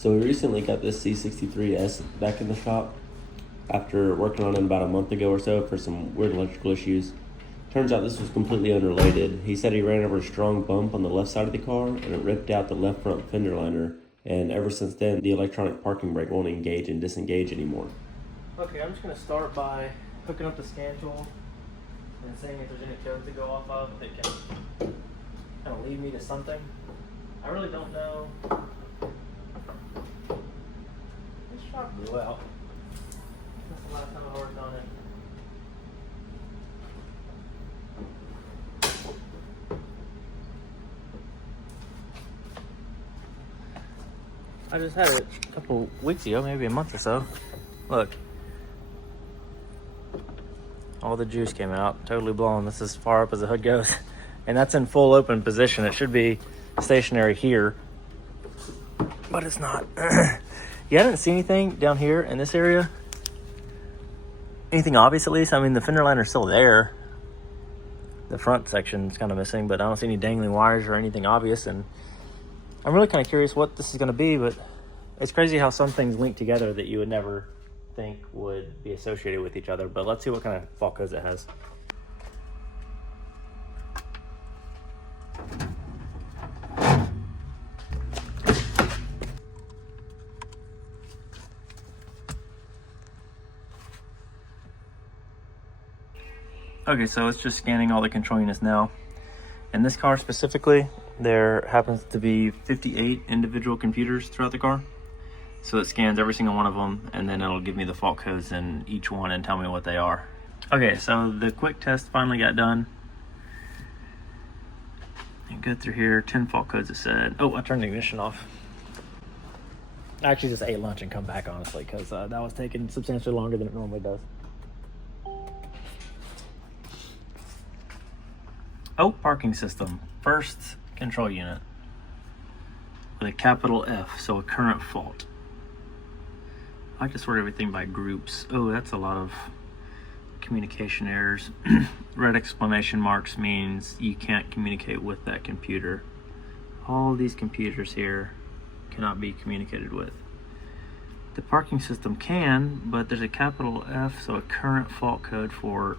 So we recently got this C63s back in the shop after working on it about a month ago or so for some weird electrical issues. Turns out this was completely unrelated. He said he ran over a strong bump on the left side of the car and it ripped out the left front fender liner, and ever since then the electronic parking brake won't engage and disengage anymore. Okay, I'm just going to start by hooking up the scan tool and seeing if there's any codes to go off of that can kind of lead me to something. I really don't know. This shock blew out. That's the last time I worked on it. I just had it a couple weeks ago, maybe a month or so. Look. All the juice came out, totally blown. This is as far up as the hood goes. And that's in full open position. It should be stationary here, but it's not. You didn't see anything down here in this area? Anything obvious at least? I mean, the fender liner's still there. The front section's kind of missing, but I don't see any dangling wires or anything obvious. And I'm really kind of curious what this is going to be, but it's crazy how some things link together that you would never think would be associated with each other. But let's see what kind of fault codes it has. Okay, so it's just scanning all the control units now. In this car specifically, there happens to be 58 individual computers throughout the car. So it scans every single one of them, and then it'll give me the fault codes in each one and tell me what they are. Okay, so the quick test finally got done. And go through here, 10 fault codes it said. Oh, I turned the ignition off. I actually just ate lunch and come back, honestly, because that was taking substantially longer than it normally does. Oh, parking system. First control unit. With a capital F, so a current fault. I like to sort everything by groups. Oh, that's a lot of communication errors. Red exclamation marks means you can't communicate with that computer. All these computers here cannot be communicated with. The parking system can, but there's a capital F, so a current fault code for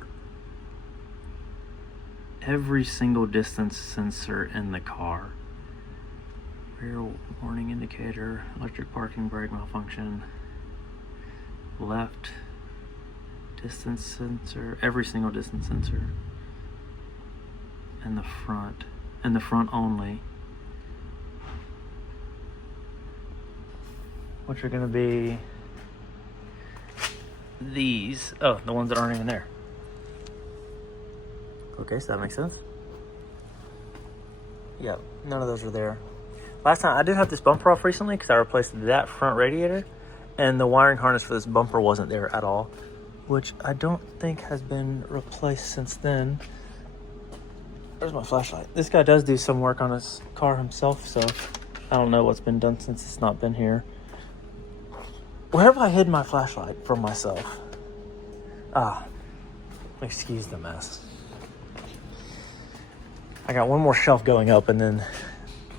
every single distance sensor in the car. Rear warning indicator, electric parking brake malfunction, left distance sensor, every single distance sensor, and the front only, which are going to be these. Oh, the ones that aren't even there. Okay, so that makes sense. Yeah, none of those are there. Last time I did have this bumper off recently because I replaced that front radiator, and the wiring harness for this bumper wasn't there at all, which I don't think has been replaced since then. There's my flashlight. This guy does do some work on his car himself, so I don't know what's been done since it's not been here. Where have I hidden my flashlight from myself? Excuse the mess. I got one more shelf going up and then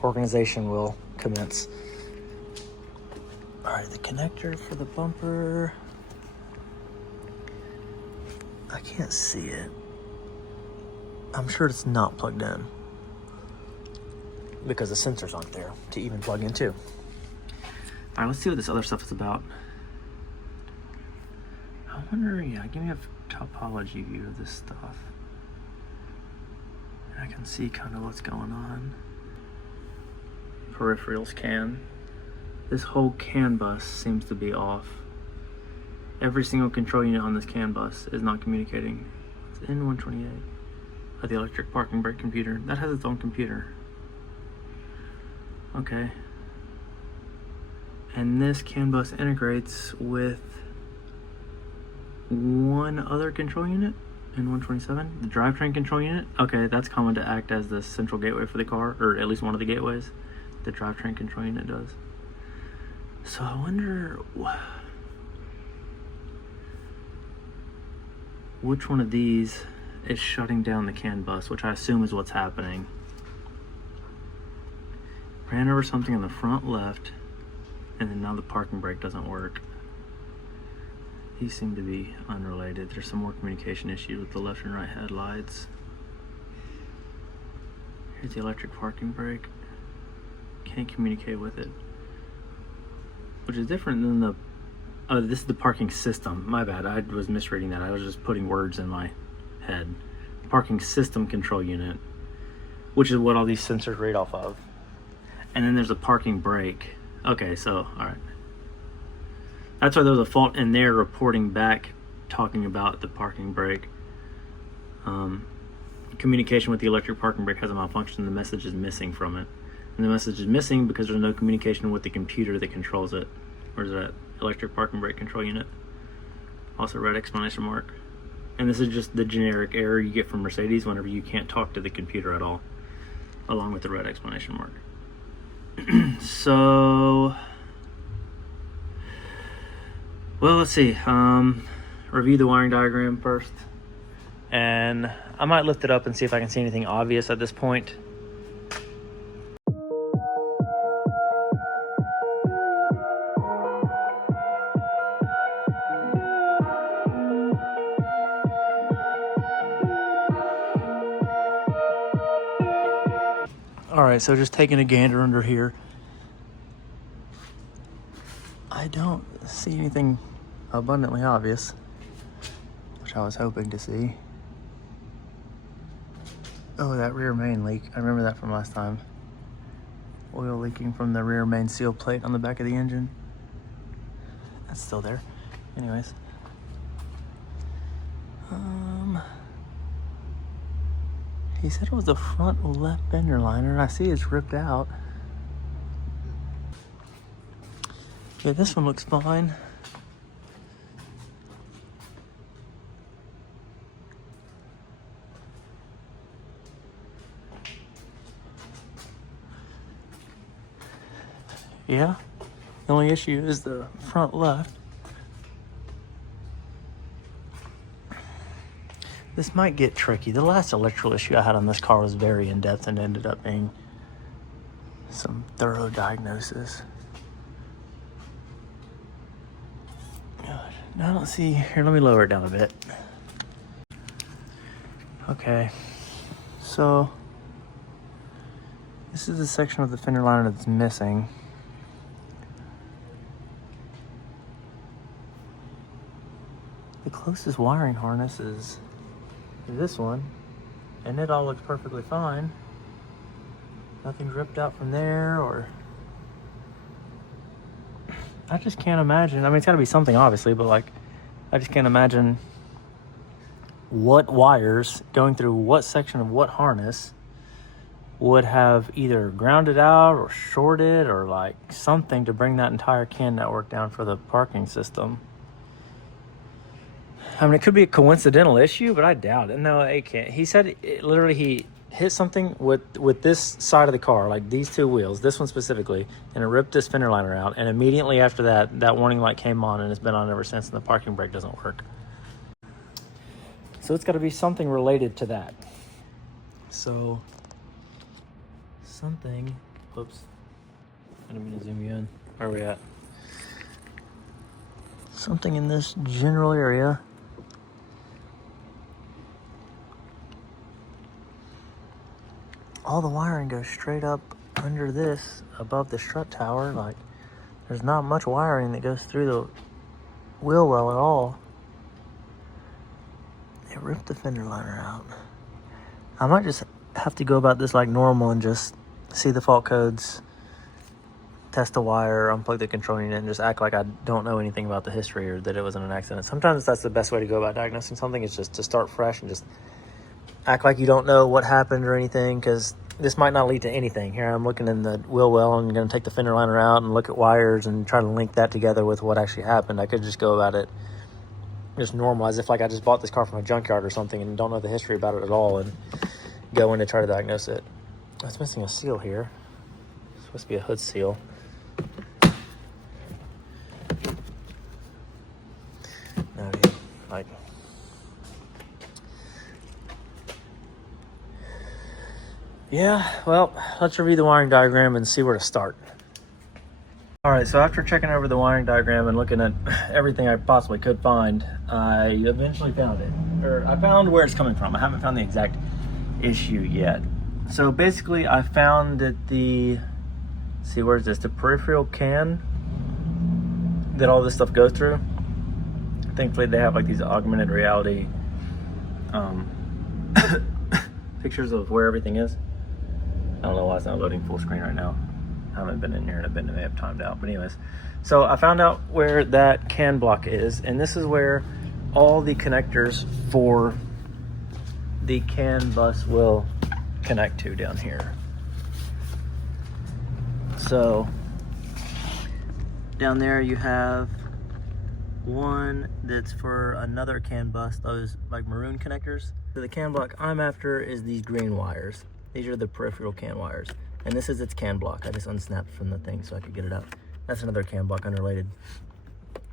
organization will commence. All right, the connector for the bumper. I can't see it. I'm sure it's not plugged in because the sensors aren't there to even plug into. All right, let's see what this other stuff is about. I wonder, give me a topology view of this stuff. I can see kind of what's going on. Peripherals can. This whole CAN bus seems to be off. Every single control unit on this CAN bus is not communicating. It's N128. The electric parking brake computer. That has its own computer. Okay. And this CAN bus integrates with one other control unit. N127, the drivetrain control unit. Okay, that's common to act as the central gateway for the car, or at least one of the gateways. The drivetrain control unit does. So I wonder which one of these is shutting down the CAN bus, which I assume is what's happening. Ran over something on the front left. And then now the parking brake doesn't work. These seem to be unrelated. There's some more communication issues with the left and right headlights. Here's the electric parking brake. Can't communicate with it. Which is different than the... Oh, this is the parking system. My bad, I was misreading that. I was just putting words in my head. Parking system control unit, which is what all these sensors read off of. And then there's a parking brake. Okay, so, alright. That's why there was a fault in there reporting back, talking about the parking brake. Communication with the electric parking brake has a malfunction. The message is missing from it. And the message is missing because there's no communication with the computer that controls it. Where's that? Electric parking brake control unit. Also red exclamation mark. And this is just the generic error you get from Mercedes whenever you can't talk to the computer at all, along with the red exclamation mark. So, well, let's see. Review the wiring diagram first. And I might lift it up and see if I can see anything obvious at this point. All right, so just taking a gander under here. I don't see anything abundantly obvious, which I was hoping to see. Oh, that rear main leak. I remember that from last time. Oil leaking from the rear main seal plate on the back of the engine. That's still there. Anyways. He said it was the front left fender liner, and I see it's ripped out. Yeah, this one looks fine. Yeah, the only issue is the front left. This might get tricky. The last electrical issue I had on this car was very in-depth and ended up being some thorough diagnosis. God, I don't see... Here, let me lower it down a bit. Okay. So, this is the section of the fender liner that's missing. The closest wiring harness is this one, and it all looks perfectly fine. Nothing's ripped out from there, or I just can't imagine. I mean, it's got to be something, obviously, but like, I just can't imagine what wires going through what section of what harness would have either grounded out or shorted or like something to bring that entire CAN network down for the parking system. I mean, it could be a coincidental issue, but I doubt it. No, it can't. He said literally he hit something with this side of the car, like these two wheels, this one specifically, and it ripped this fender liner out. And immediately after that, that warning light came on, and it's been on ever since, and the parking brake doesn't work. So it's got to be something related to that. So, something... Oops. I didn't mean to zoom you in. Where are we at? Something in this general area. All the wiring goes straight up under this, above the strut tower. Like, there's not much wiring that goes through the wheel well at all. It ripped the fender liner out. I might just have to go about this like normal and just see the fault codes, test the wire, unplug the control unit, and just act like I don't know anything about the history or that it wasn't an accident. Sometimes that's the best way to go about diagnosing something, is just to start fresh and just act like you don't know what happened or anything, because this might not lead to anything. Here I'm looking in the wheel well and going to take the fender liner out and look at wires and try to link that together with what actually happened. I could just go about it just normal, as if like I just bought this car from a junkyard or something and don't know the history about it at all, and go in to try to diagnose it. It's missing a seal here. It's supposed to be a hood seal. No, dude, like... Yeah, well, let's review the wiring diagram and see where to start. All right, so after checking over the wiring diagram and looking at everything I possibly could find, I eventually found it. Or I found where it's coming from. I haven't found the exact issue yet. So basically I found that the, see, where's this? The peripheral can that all this stuff goes through. Thankfully they have like these augmented reality pictures of where everything is. I don't know why it's not loading full screen right now. I haven't been in here in a bit, and may have timed out. But anyways, so I found out where that can block is, and this is where all the connectors for the CAN bus will connect to down here. So down there you have one that's for another CAN bus, those like maroon connectors. So the CAN block I'm after is these green wires. These are the peripheral CAN wires. And this is its CAN block. I just unsnapped from the thing so I could get it out. That's another CAN block unrelated.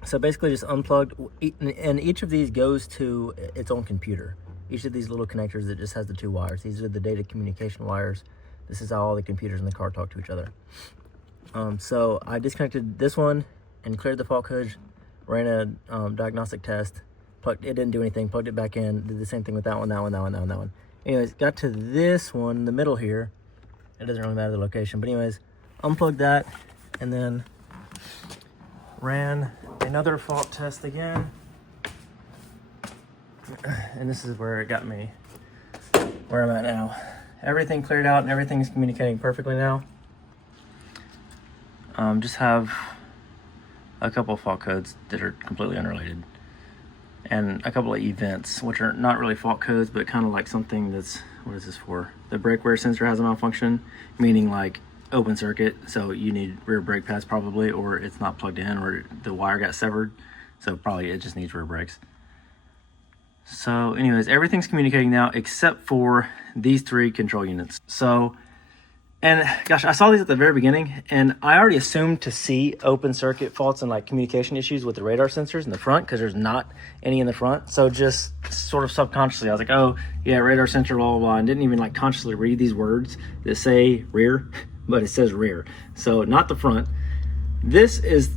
So basically just unplugged, and each of these goes to its own computer. Each of these little connectors that just has the two wires. These are the data communication wires. This is how all the computers in the car talk to each other. So I disconnected this one and cleared the fault code, ran a diagnostic test, it didn't do anything, plugged it back in, did the same thing with that one, that one, that one, that one, that one. Anyways, got to this one in the middle here. It doesn't really matter the location, but anyways, unplugged that and then ran another fault test again. And this is where it got me where I'm at now. Everything cleared out and everything's communicating perfectly now. Just have a couple of fault codes that are completely unrelated, and a couple of events, which are not really fault codes, but kind of like something that's, what is this for? The brake wear sensor has a malfunction, meaning like open circuit, so you need rear brake pads probably, or it's not plugged in, or the wire got severed, so probably it just needs rear brakes. So anyways, everything's communicating now except for these three control units. So, and gosh, I saw these at the very beginning, and I already assumed to see open circuit faults and like communication issues with the radar sensors in the front, because there's not any in the front. So just sort of subconsciously, I was like, oh yeah, radar sensor, blah, blah, blah, and didn't even like consciously read these words that say rear, but it says rear. So not the front. This is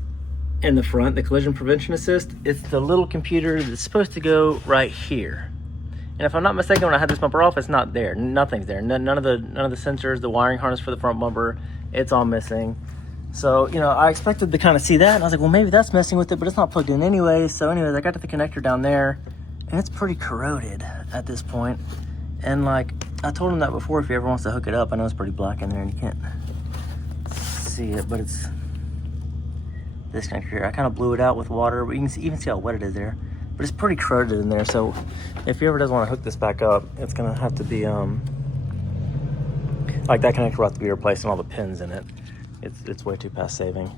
in the front, the collision prevention assist. It's the little computer that's supposed to go right here. And if I'm not mistaken, when I had this bumper off, it's not there. Nothing's there. None of the sensors, the wiring harness for the front bumper, it's all missing. So, you know, I expected to kind of see that, and I was like, well, maybe that's messing with it, but it's not plugged in anyway. So anyways, I got to the connector down there, and it's pretty corroded at this point. And like, I told him that before, if he ever wants to hook it up. I know it's pretty black in there, and you can't see it, but it's this connector here. I kind of blew it out with water, but you can even see how wet it is there. But it's pretty corroded in there, so if he ever does want to hook this back up, it's gonna have to be like that connector will have to be replaced and all the pins in it. It's way too past saving.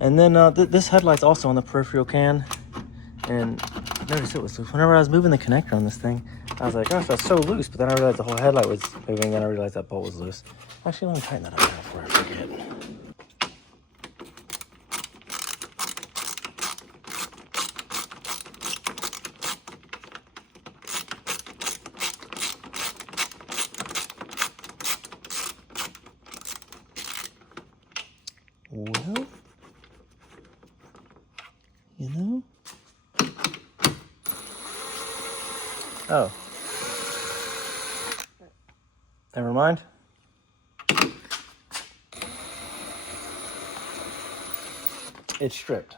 And then this headlight's also on the peripheral can, and notice it was loose. Whenever I was moving the connector on this thing, I was like, gosh, that's so loose. But then I realized the whole headlight was moving, and I realized that bolt was loose. Actually, let me tighten that up now before I forget. Well, you know. Oh. Never mind. It's stripped.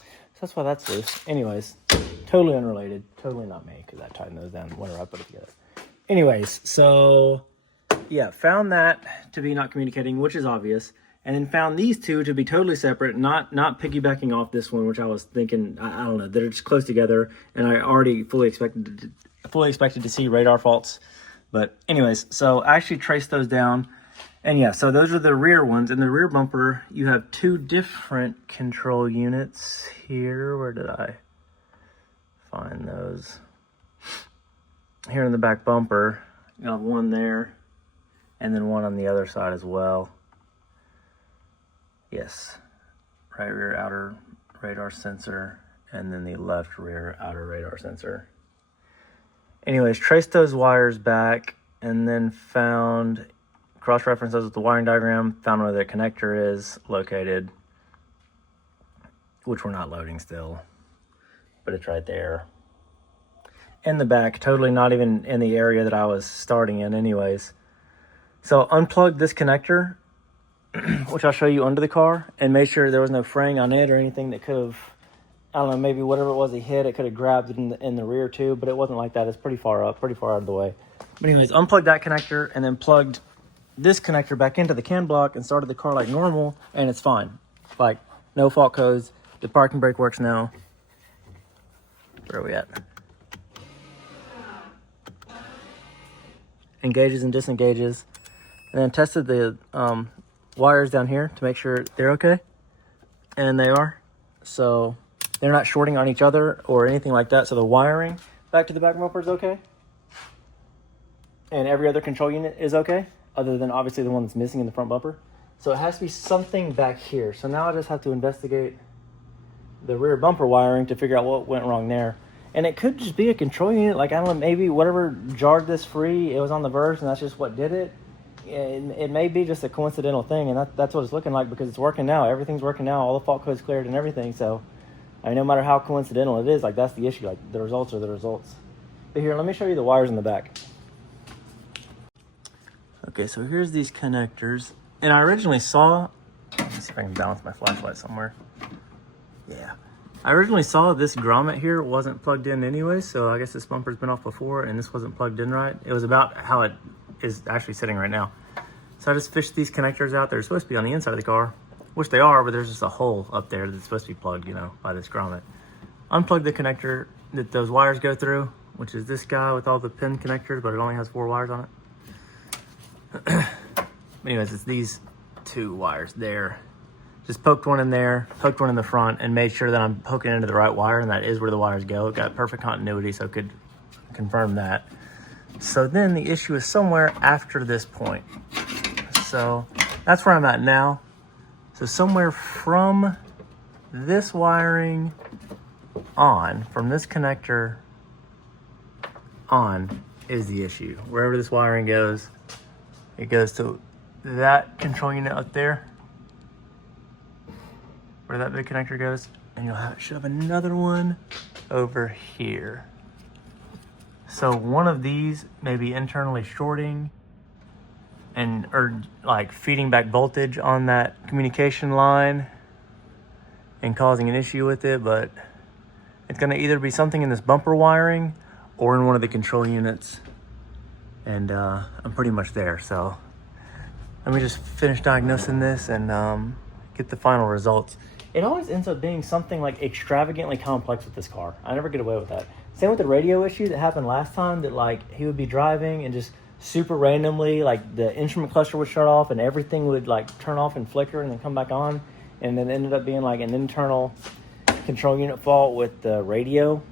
So that's why that's loose. Anyways, totally unrelated. Totally not me, because I tightened those down whenever I put it together. Anyways, so yeah, found that to be not communicating, which is obvious. And then found these two to be totally separate, not piggybacking off this one, which I was thinking, I don't know, they're just close together, and I already fully expected to see radar faults. But anyways, so I actually traced those down, and yeah, so those are the rear ones. In the rear bumper, you have two different control units here. Where did I find those? Here in the back bumper, you have one there, and then one on the other side as well. Yes, right rear outer radar sensor, and then the left rear outer radar sensor. Anyways, traced those wires back, and then found cross-referenced those with the wiring diagram, found where the connector is located, which we're not loading still, but it's right there. In the back, totally not even in the area that I was starting in anyways. So unplugged this connector, which I'll show you under the car, and made sure there was no fraying on it or anything that could have, I don't know, maybe whatever it was he hit, it could have grabbed it in the rear too, but it wasn't like that. It's pretty far up, pretty far out of the way. But anyways, unplugged that connector and then plugged this connector back into the CAN block and started the car like normal, and it's fine. Like, no fault codes. The parking brake works now. Where are we at? Engages and disengages. And then tested the wires down here to make sure they're okay. And they are. So they're not shorting on each other or anything like that. So the wiring back to the back bumper is okay. And every other control unit is okay, other than obviously the one that's missing in the front bumper. So it has to be something back here. So now I just have to investigate the rear bumper wiring to figure out what went wrong there. And it could just be a control unit. Like, I don't know, maybe whatever jarred this free, it was on the verge and that's just what did it. It may be just a coincidental thing, and that's what it's looking like, because it's working now. Everything's working now. All the fault codes cleared and everything. So, I mean, no matter how coincidental it is, like, that's the issue. Like, the results are the results. But here, let me show you the wires in the back. Okay, so here's these connectors. And I originally saw, let me see if I can balance my flashlight somewhere. Yeah. I originally saw this grommet here wasn't plugged in anyway, so I guess this bumper's been off before and this wasn't plugged in right. It was about how it is actually sitting right now. So I just fished these connectors out. They're supposed to be on the inside of the car, which they are, but there's just a hole up there that's supposed to be plugged, you know, by this grommet. Unplugged the connector that those wires go through, which is this guy with all the pin connectors, but it only has 4 wires on it. Anyways, it's these 2 wires there. Just poked one in there, poked one in the front, and made sure that I'm poking into the right wire, and that is where the wires go. It got perfect continuity, so it could confirm that. So then the issue is somewhere after this point. So that's where I'm at now. So somewhere from this wiring on, from this connector on, is the issue. Wherever this wiring goes, it goes to that control unit up there, where that big connector goes, and should have another one over here. So one of these may be internally shorting or like feeding back voltage on that communication line and causing an issue with it, but it's gonna either be something in this bumper wiring or in one of the control units. And I'm pretty much there. So let me just finish diagnosing this and get the final results. It always ends up being something like extravagantly complex with this car. I never get away with that. Same with the radio issue that happened last time, that like he would be driving and just super randomly, like the instrument cluster would shut off and everything would like turn off and flicker and then come back on. And then it ended up being like an internal control unit fault with the radio.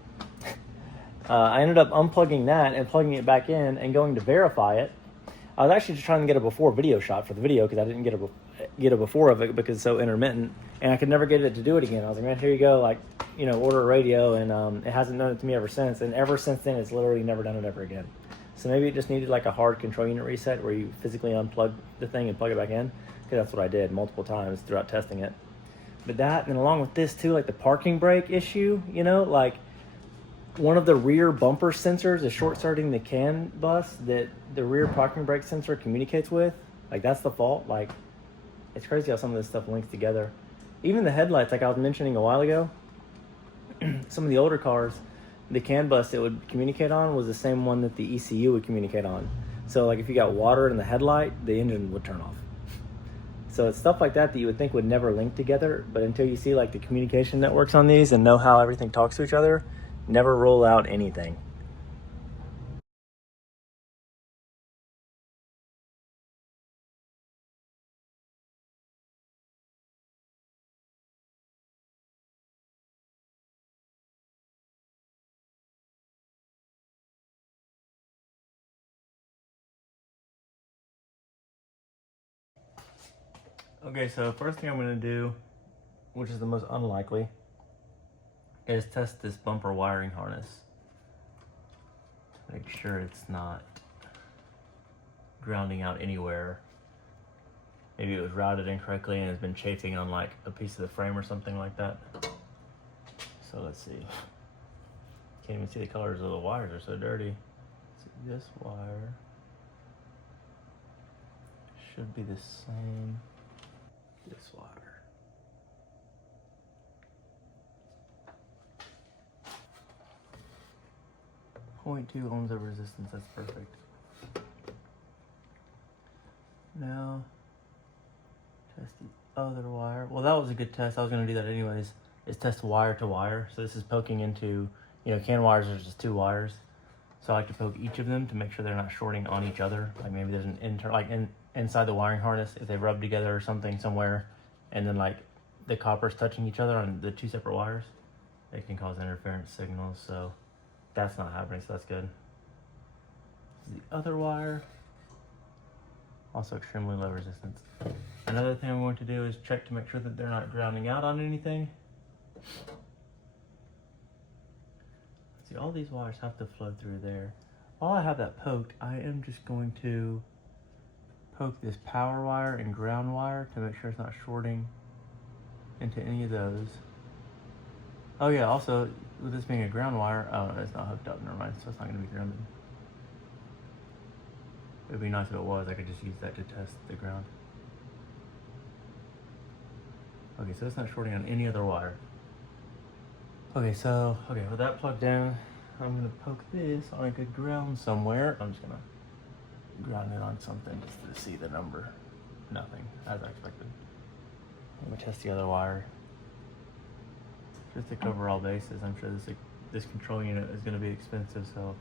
I ended up unplugging that and plugging it back in and going to verify it. I was actually just trying to get a before video shot for the video, because I didn't get a before of it because it's so intermittent, and I could never get it to do it again. I was like, man, here you go, like, you know, order a radio, and it hasn't done it to me ever since. And ever since then, it's literally never done it ever again. So maybe it just needed like a hard control unit reset where you physically unplug the thing and plug it back in, because that's what I did multiple times throughout testing it. But that, and along with this too, like the parking brake issue, you know, like one of the rear bumper sensors is short-circuiting the CAN bus that the rear parking brake sensor communicates with. Like, that's the fault. Like, it's crazy how some of this stuff links together. Even the headlights, like I was mentioning a while ago, some of the older cars, the CAN bus it would communicate on was the same one that the ECU would communicate on. So, like, if you got water in the headlight, the engine would turn off. So it's stuff like that that you would think would never link together, but until you see, like, the communication networks on these and know how everything talks to each other, never rule out anything. Okay, so first thing I'm gonna do, which is the most unlikely, is test this bumper wiring harness. Make sure it's not grounding out anywhere maybe it was routed incorrectly and has been chafing on like a piece of the frame or something like that. So let's see. Can't even see the colors of the wires, are so dirty. Let's see, this wire should be the same. This wire. 0.2 ohms of resistance, that's perfect. Now, test the other wire. Well, that was a good test. I was going to do that anyways. Is test wire to wire. So this is poking into, you know, can wires are just 2 wires. So I like to poke each of them to make sure they're not shorting on each other. Like maybe there's an inside the wiring harness, if they rub together or something somewhere, and then like the copper's touching each other on the 2 separate wires, it can cause interference signals. So that's not happening, so that's good. This is the other wire. Also extremely low resistance. Another thing I'm going to do is check to make sure that they're not grounding out on anything. See, all these wires have to flow through there. While I have that poked, I am just going to poke this power wire and ground wire to make sure it's not shorting into any of those. Oh yeah, also, with this being a ground wire, oh, it's not hooked up, never mind, so it's not going to be grounded. It would be nice if it was, I could just use that to test the ground. Okay, so it's not shorting on any other wire. Okay, so, with that plugged in, I'm going to poke this on a good ground somewhere. I'm just going to ground it on something just to see the number. Nothing, as I expected. I'm going to test the other wire. Just to cover all bases. I'm sure this control unit is going to be expensive, so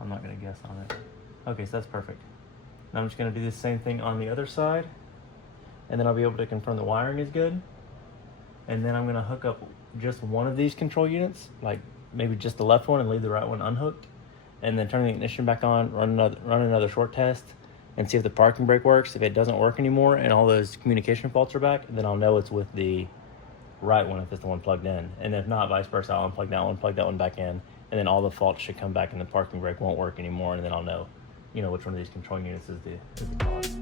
I'm not going to guess on it. Okay, so that's perfect. Now I'm just going to do the same thing on the other side, and then I'll be able to confirm the wiring is good. And then I'm going to hook up just one of these control units, like maybe just the left one, and leave the right one unhooked, and then turn the ignition back on, run another short test, and see if the parking brake works. If it doesn't work anymore and all those communication faults are back, then I'll know it's with the right one if it's the one plugged in. And if not, vice versa, I'll unplug that one, plug that one back in, and then all the faults should come back and the parking brake won't work anymore, and then I'll know, you know, which one of these control units is the cause.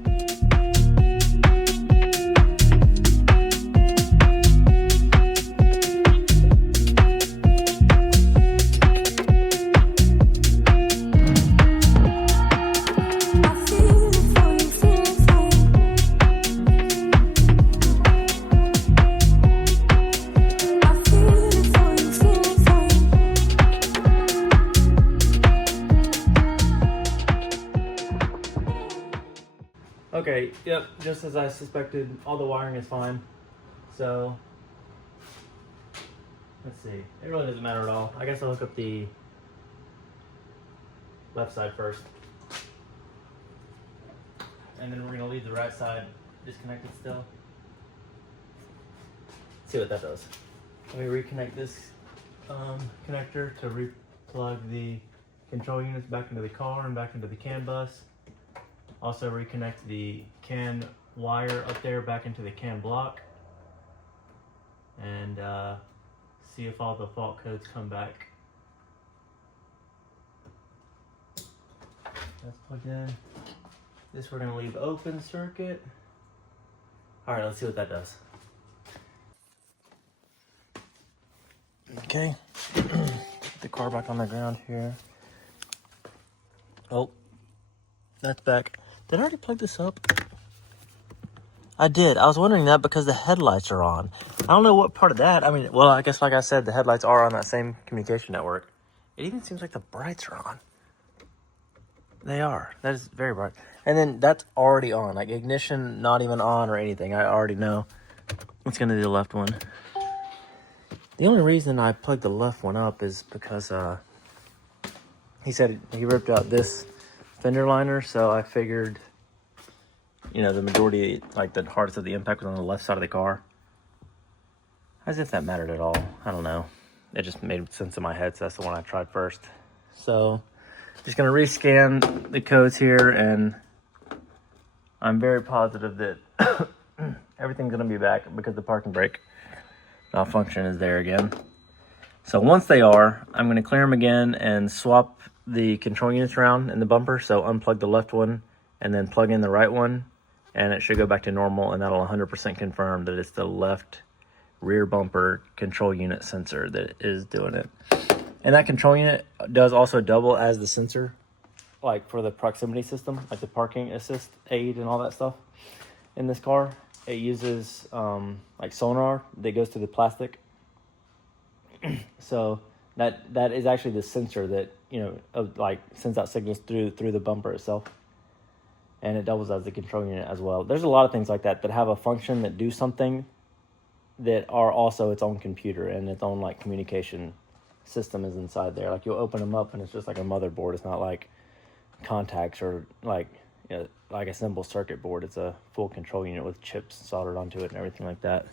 Okay, yep, just as I suspected, all the wiring is fine. So, let's see. It really doesn't matter at all. I guess I'll hook up the left side first. And then we're going to leave the right side disconnected still. Let's see what that does. Let me reconnect this connector to re-plug the control units back into the car and back into the CAN bus. Also reconnect the CAN wire up there back into the CAN block, and see if all the fault codes come back. That's plugged in. This we're going to leave open circuit. All right, let's see what that does. Okay, put the car back on the ground here. Oh, that's back. Did I already plug this up? I did. I was wondering that because the headlights are on. I don't know what part of that. I mean, well, I guess like I said, the headlights are on that same communication network. It even seems like the brights are on. They are. That is very bright. And then that's already on. Like ignition, not even on or anything. I already know it's going to be the left one. The only reason I plugged the left one up is because he said he ripped out this fender liner, so I figured, you know, the majority, like the hardest of the impact was on the left side of the car. As if that mattered at all. I don't know. It just made sense in my head, so that's the one I tried first. So, just gonna rescan the codes here, and I'm very positive that everything's gonna be back because the parking brake malfunction is there again. So once they are, I'm gonna clear them again and swap the control units around in the bumper. So unplug the left one and then plug in the right one, and it should go back to normal, and that'll 100% confirm that it's the left rear bumper control unit sensor that is doing it. And that control unit does also double as the sensor, like for the proximity system, like the parking assist aid and all that stuff in this car. It uses like sonar that goes to the plastic. So that is actually the sensor that, like sends out signals through the bumper itself. And it doubles as the control unit as well. There's a lot of things like that have a function that do something that are also its own computer and its own like communication system is inside there. Like you'll open them up and it's just like a motherboard. It's not like contacts or like like a simple circuit board. It's a full control unit with chips soldered onto it and everything like that.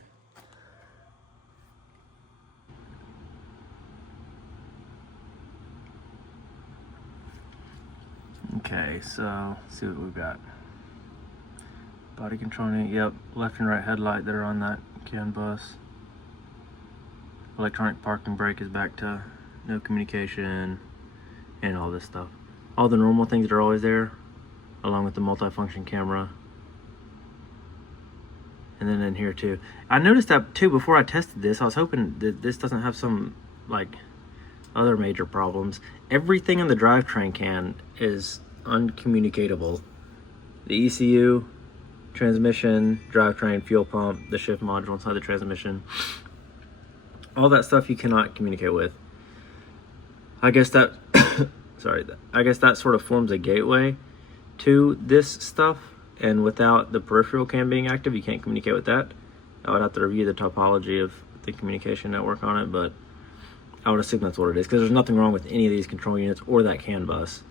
Okay, so let's see what we've got. Body control unit, yep, left and right headlight that are on that CAN bus. Electronic parking brake is back to no communication and all this stuff. All the normal things that are always there, along with the multifunction camera. And then in here too. I noticed that too before I tested this. I was hoping that this doesn't have some like other major problems. Everything in the drivetrain can is uncommunicatable. The ECU, transmission, drivetrain, fuel pump, the shift module inside the transmission. All that stuff you cannot communicate with. I guess that I guess that sort of forms a gateway to this stuff, and without the peripheral cam being active, you can't communicate with that. I would have to review the topology of the communication network on it, but I would assume that's what it is, because there's nothing wrong with any of these control units or that CAN bus.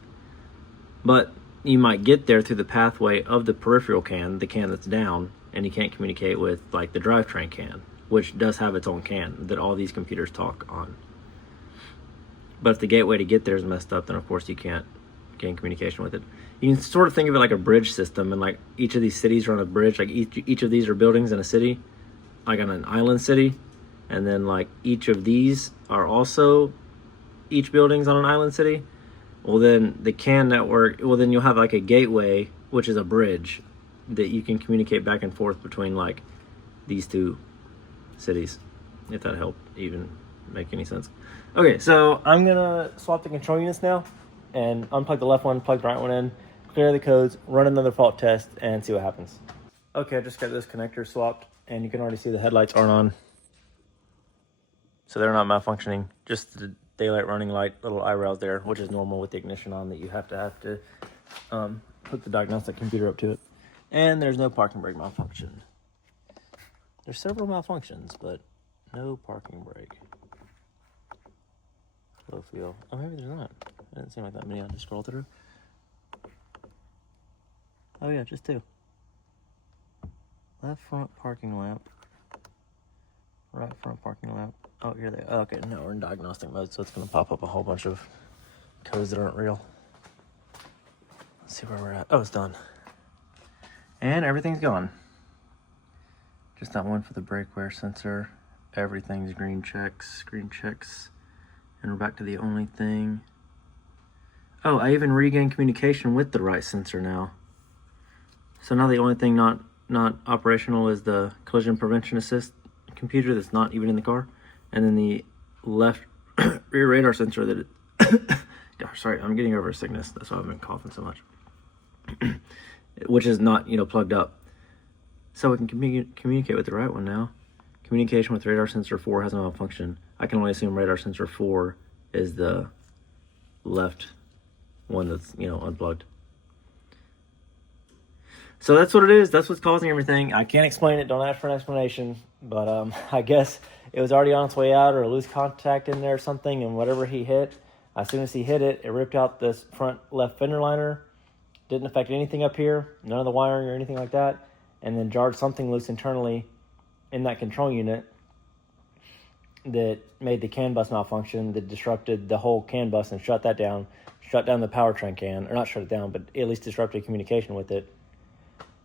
But you might get there through the pathway of the peripheral CAN, the CAN that's down, and you can't communicate with like the drivetrain CAN, which does have its own CAN that all these computers talk on. But if the gateway to get there is messed up, then of course you can't gain communication with it. You can sort of think of it like a bridge system, and like each of these cities are on a bridge. Like each of these are buildings in a city, like on an island city, and then like each of these are also each buildings on an island city. Well, then the CAN network, well then you'll have like a gateway, which is a bridge that you can communicate back and forth between like these two cities, if that helped even make any sense. Okay, so I'm gonna swap the control units now and unplug the left one, plug the right one in, clear the codes, run another fault test, and see what happens. Okay, I just got this connector swapped, and you can already see the headlights aren't on. So they're not malfunctioning, just the daylight running light, little eye rails there, which is normal with the ignition on, that you have to hook the diagnostic computer up to it. And there's no parking brake malfunction. There's several malfunctions, but no parking brake. Low fuel. Oh, maybe there's not. It didn't seem like that many. I just scroll through. Oh yeah, just two. Left front parking lamp. Right front parking lamp. Oh, here they are. Okay, no, we're in diagnostic mode, so it's going to pop up a whole bunch of codes that aren't real. Let's see where we're at. Oh, it's done. And everything's gone. Just that one for the brake wear sensor. Everything's green checks. And we're back to the only thing. Oh, I even regained communication with the right sensor now. So now the only thing not operational is the collision prevention assist computer that's not even in the car. And then the left rear radar sensor that gosh, sorry, I'm getting over a sickness. That's why I've been coughing so much. Which is not, plugged up. So we can communicate with the right one now. Communication with radar sensor 4 has no malfunction. I can only assume radar sensor 4 is the left one that's, unplugged. So that's what it is. That's what's causing everything. I can't explain it. Don't ask for an explanation. But I guess it was already on its way out, or a loose contact in there or something, and whatever he hit, as soon as he hit it, it ripped out this front left fender liner. Didn't affect anything up here, none of the wiring or anything like that, and then jarred something loose internally in that control unit that made the CAN bus malfunction, that disrupted the whole CAN bus and shut that down, shut down the powertrain CAN, or not shut it down, but at least disrupted communication with it.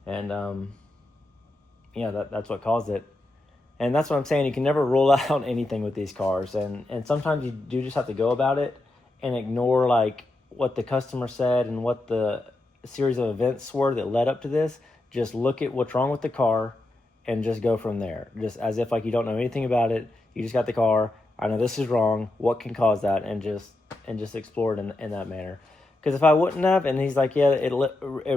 And that's what caused it. And that's what I'm saying. You can never rule out anything with these cars. And sometimes you do just have to go about it and ignore like what the customer said and what the series of events were that led up to this, just look at what's wrong with the car and just go from there. Just as if like you don't know anything about it. You just got the car. I know this is wrong. What can cause that? And just explore it in that manner. Because if I wouldn't have, and he's like, yeah, it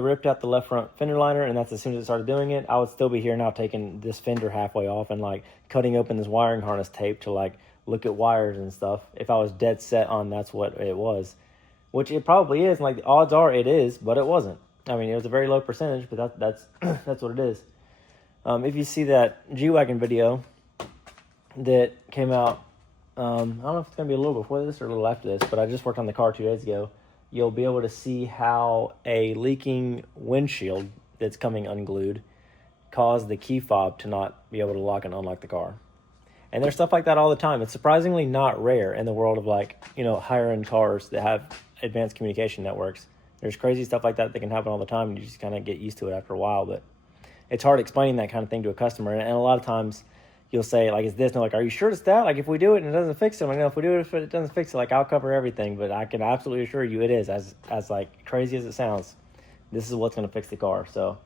ripped out the left front fender liner, and that's as soon as it started doing it, I would still be here now taking this fender halfway off and like cutting open this wiring harness tape to like look at wires and stuff. If I was dead set on that's what it was, which it probably is. And like the odds are it is, but it wasn't. I mean, it was a very low percentage, but that's that's what it is. If you see that G-Wagon video that came out, I don't know if it's going to be a little before this or a little after this, but I just worked on the car 2 days ago. You'll be able to see how a leaking windshield that's coming unglued caused the key fob to not be able to lock and unlock the car. And there's stuff like that all the time. It's surprisingly not rare in the world of like, higher end cars that have advanced communication networks. There's crazy stuff like that can happen all the time, and you just kind of get used to it after a while. But it's hard explaining that kind of thing to a customer. And a lot of times you'll say, like, is this? And they're like, are you sure it's that? Like, if we do it and it doesn't fix it, I'm like, no, if we do it, if it doesn't fix it, like, I'll cover everything. But I can absolutely assure you it is, as like, crazy as it sounds, this is what's going to fix the car. So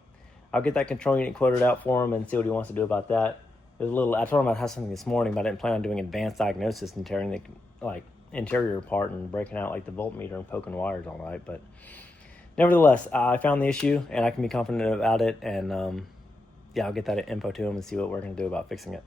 I'll get that control unit quoted out for him and see what he wants to do about that. It was a little, I told him I'd have something this morning, but I didn't plan on doing advanced diagnosis and tearing the, like, interior apart and breaking out, like, the voltmeter and poking wires all night. But nevertheless, I found the issue, and I can be confident about it. And, yeah, I'll get that info to him and see what we're going to do about fixing it.